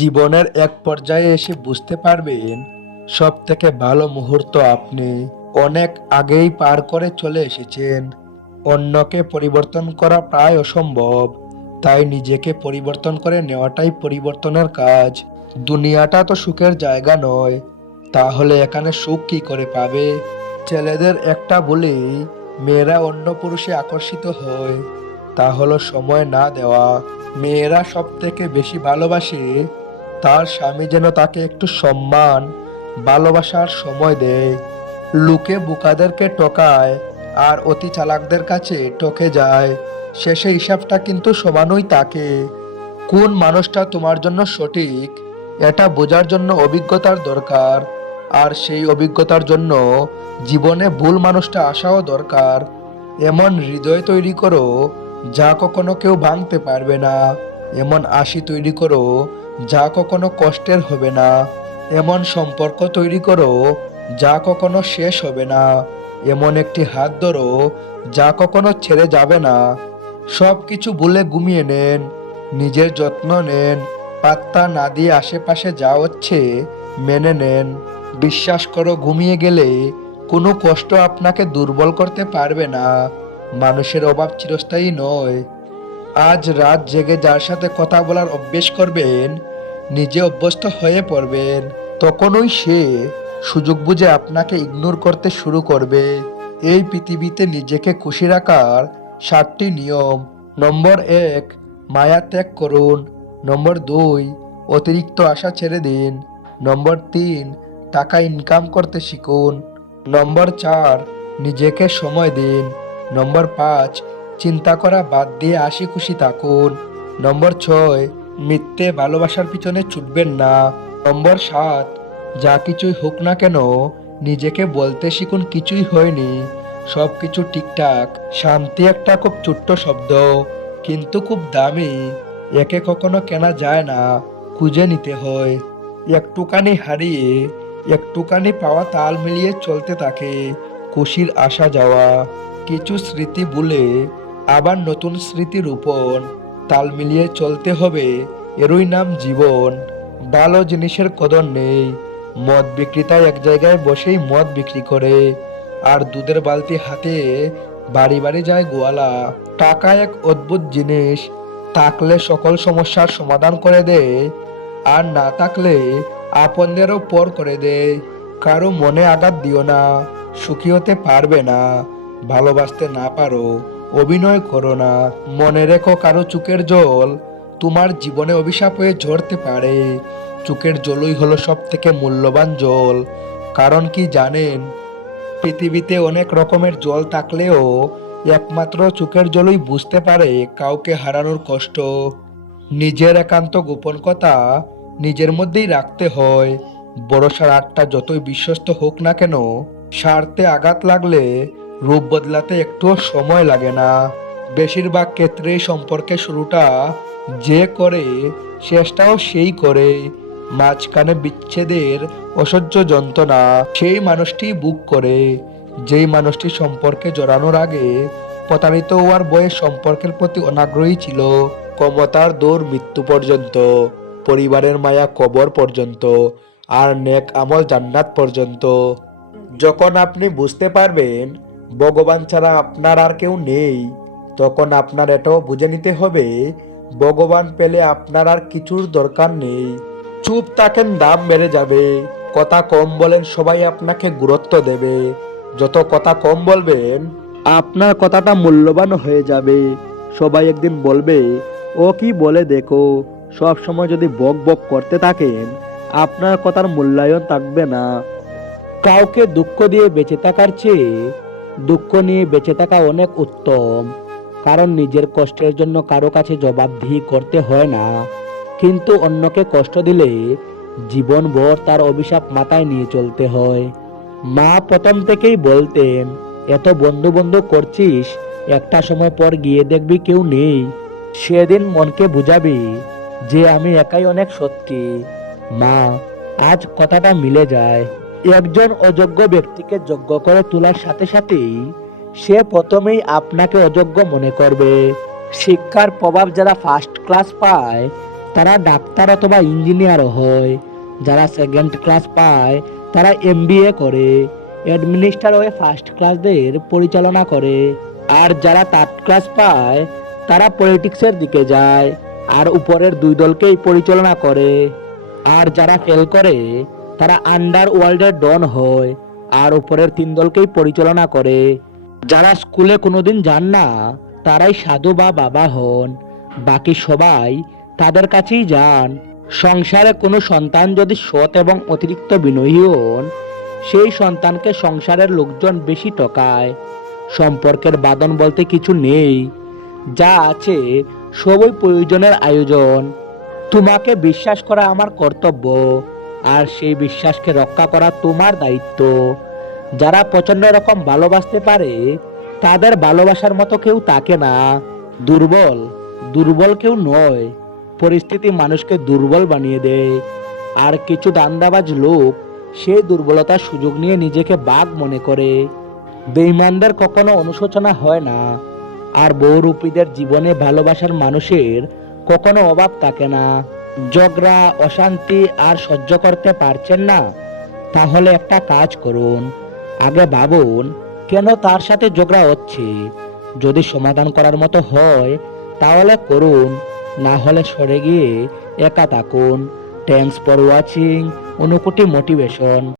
জীবনের এক পর্যায়ে এসে বুঝতে পারবেন সব থেকে ভালো মুহূর্ত আপনি অনেক আগেই পার করে চলে এসেছেন। অন্যকে পরিবর্তন করা প্রায় অসম্ভব, তাই নিজেকে পরিবর্তন করে নেওয়াটাই পরিবর্তনের কাজ। দুনিয়াটা তো সুখের জায়গা নয়, তাহলে এখানে সুখ কি করে পাবে? ছেলেদের একটা বলেই মেয়েরা অন্য পুরুষে আকর্ষিত হয়, তা হলো সময় না দেওয়া। মেয়েরা সব থেকে বেশি ভালোবাসে তার স্বামী যেন তাকে একটু সম্মান, ভালোবাসার সময় দেয়। লুকে বুকাদেরকে টকায় আর অতি চালাকদের কাছে টকে যায়। শেষে হিসাবটা কিন্তু সমানই তাকে কোন মানুষটা তোমার জন্য সঠিক, এটা বোঝার জন্য অভিজ্ঞতার দরকার। আর সেই অভিজ্ঞতার জন্য জীবনে ভুল মানুষটা আসাও দরকার। এমন হৃদয় তৈরি করো যা কখনো কেউ ভাঙতে পারবে না। এমন আশি তৈরি করো যা কখনো কষ্টের হবে না। এমন সম্পর্ক তৈরি করো, যা কখনো শেষ হবে না। এমন একটি হাত ধরো, যা কখনো ছেড়ে যাবে না। সব কিছু ভুলে ঘুমিয়ে নেন, নিজের যত্ন নেন, পাত্তা না দিয়ে আশেপাশে যা হচ্ছে মেনে নেন। বিশ্বাস করো, ঘুমিয়ে গেলে কোনো কষ্ট আপনাকে দুর্বল করতে পারবে না। মানুষের অভাব চিরস্থায়ী নয়। আজ রাত জেগে যার সাথে কথা বলার অভ্যেস করবেন নিজে অভ্যস্ত হয়ে পড়বেন। তখনই সে সুযোগ বুঝে আপনাকে ইগনোর করতে শুরু করবে। এই পৃথিবীতে নিজেকে খুশি রাখার সাতটি নিয়ম। নম্বর এক, মায়া ত্যাগ করুন। নম্বর দুই, অতিরিক্ত আশা ছেড়ে দিন। নম্বর তিন, টাকা ইনকাম করতে শিখুন। নম্বর চার, নিজেকে সময় দিন। নম্বর পাঁচ, চিন্তা করা বাদ দিয়ে হাসি খুশি থাকুন। নম্বর ছয় মিথ্যে ভালোবাসার পিছনে ছুটবেন না। নম্বর সাত, যা কিছুই হোক না কেন, নিজেকে বলতে শিখুন কিছুই হয়নি। সব কিছু ঠিকঠাক, শান্তি একটা খুব ছোট্ট শব্দ, কিন্তু খুব দামি। একে কখনো কেনা যায় না, খুঁজে নিতে হয়। একটুখানি হারিয়ে, একটুখানি পাওয়া তাল মিলিয়ে চলতে থাকে, খুশির আসা যাওয়া। কিছু স্মৃতি ভুলে, আবার নতুন স্মৃতি রূপণ তাল মিলিয়ে চলতে হবে। এরই নাম জীবন। ভালো জিনিসের কদর নেই। মদ বিক্রেতা এক জায়গায় বসেই মদ বিক্রি করে। আর দুধের বালতি হাতে বাড়ি বাড়ি যায় গোয়ালা। টাকা এক অদ্ভুত জিনিস। থাকলে সকল সমস্যার সমাধান করে দেয় আর না থাকলে আপনদেরও পর করে দেয় কারও মনে আঘাত দিও না। সুখী হতে পারবে না। ভালোবাসতে না পারো। অভিনয় করো না। মনে রেখো কারও চুকের জল। তোমার জীবনে অভিশাপ হয়ে ঝরতে পারে। চুকের জলই হলো সব থেকে মূল্যবান জল। কারণ কি জানেন, পৃথিবীতে অনেক রকমের জল থাকলেও একমাত্র চোখের জলই বুঝতে পারে কাউকে হারানোর কষ্ট। নিজের একান্ত গোপন কথা নিজের মধ্যেই রাখতে হয়। বড়সার আটটা যতই বিশ্বস্ত হোক না কেন স্বার্থে আঘাত লাগলে রূপ বদলাতে একটুও সময় লাগে না। বেশিরভাগ ক্ষেত্রেই সম্পর্কে শুরুটা যে করে, শেষটাও সেই করে। মাঝখানে বিচ্ছেদের অসহ্য যন্ত্রণা সেই মানুষটি বুক করে। যেই মানুষটি সম্পর্কে জড়ানোর আগে প্রতারিত হওয়ার বয়ে সম্পর্কের প্রতি অনাগ্রহী ছিল, ক্ষমতার দৌড় মৃত্যু পর্যন্ত, পরিবারের মায়া কবর পর্যন্ত, আর নেক আমল জান্নাত পর্যন্ত। যখন আপনি বুঝতে পারবেন ভগবান ছাড়া আপনার আর কেউ নেই। তখন আপনার এটাও বুঝে নিতে হবে, ভগবান পেলে আপনার আর কিছুর দরকার নেই। চুপ থাকেন, দাম বেড়ে যাবে। কথা কম বলেন, সবাই আপনাকে গুরুত্ব দেবে। যত কথা কম বলবেন, আপনার কথাটা মূল্যবান হয়ে যাবে। সবাই একদিন বলবে, ও কি বলে দেখো? সব সময় যদি বক বক করতে থাকেন, আপনার কথার মূল্যায়ন থাকবে না। কাউকে দুঃখ দিয়ে বেঁচে থাকার চেয়ে দুঃখ নিয়ে বেঁচে থাকা অনেক উত্তম, কারণ নিজের কষ্টের জন্য কারও কাছে জবাবদিহি করতে হয় না। কিন্তু অন্যকে কষ্ট দিলে জীবনভর তার অভিশাপ মাথায় নিয়ে চলতে হয়। মা প্রথম থেকেই বলতেন, এত বন্ধু বন্ধু করছিস, একটা সময় পর গিয়ে দেখবি কেউ নেই। সেদিন মনকে বুঝাবি যে আমি একাই অনেক সত্যি। মা, আজ কথাটা মিলে যায়। একজন অযোগ্য ব্যক্তিকে যোগ্য করে তোলার সাথে সাথেই সে প্রথমেই আপনাকে অযোগ্য মনে করবে। শিক্ষার প্রভাব যারা ফার্স্ট ক্লাস পায়, তারা ডাক্তার অথবা ইঞ্জিনিয়ারও হয়। যারা সেকেন্ড ক্লাস পায়, তারা এমবিএ করে অ্যাডমিনিস্টার হয়ে ফার্স্ট ক্লাসদের পরিচালনা করে। আর যারা থার্ড ক্লাস পায়, তারা পলিটিক্সের দিকে যায়, আর উপরের দুই দলকেই পরিচালনা করে। আর যারা ফেল করে তারা আন্ডার ওয়ার্ল্ডের ডন হয় আর উপরের তিন দলকেই পরিচালনা করে। যারা স্কুলে কোনোদিন যান না, তারাই সাধু বা বাবা হন। বাকি সবাই তাদের কাছেই যান। সংসারে কোনো সন্তান যদি সৎ এবং অতিরিক্ত বিনয়ী হন, সেই সন্তানকে সংসারের লোকজন বেশি টকায় সম্পর্কের বাদন বলতে কিছু নেই। যা আছে সবই প্রয়োজনের আয়োজন। তোমাকে বিশ্বাস করা আমার কর্তব্য। আর সেই বিশ্বাসকে রক্ষা করা তোমার দায়িত্ব। যারা প্রচণ্ড রকম ভালোবাসতে পারে, তাদের ভালোবাসার মতো কেউ তাকে না। দুর্বল দুর্বল কেউ নয়। পরিস্থিতি মানুষকে দুর্বল বানিয়ে দেয়। আর কিছু দান্দাবাজ লোক সেই দুর্বলতার সুযোগ নিয়ে নিজেকে বাঘ মনে করে। বেইমানদের কখনো অনুশোচনা হয় না। আর বহুরূপীদের জীবনে ভালোবাসার মানুষের কখনো অভাব থাকে না। ঝগড়া অশান্তি আর সহ্য করতে পারছেন না। তাহলে একটা কাজ করুন। আগে ভাবুন, কেন তার সাথে ঝগড়া হচ্ছে? যদি সমাধান করার মতো হয়, তাহলে করুন। না হলে সরে গিয়ে একা থাকুন। থ্যাংকস ফর ওয়াচিং অনুকুটি মোটিভেশন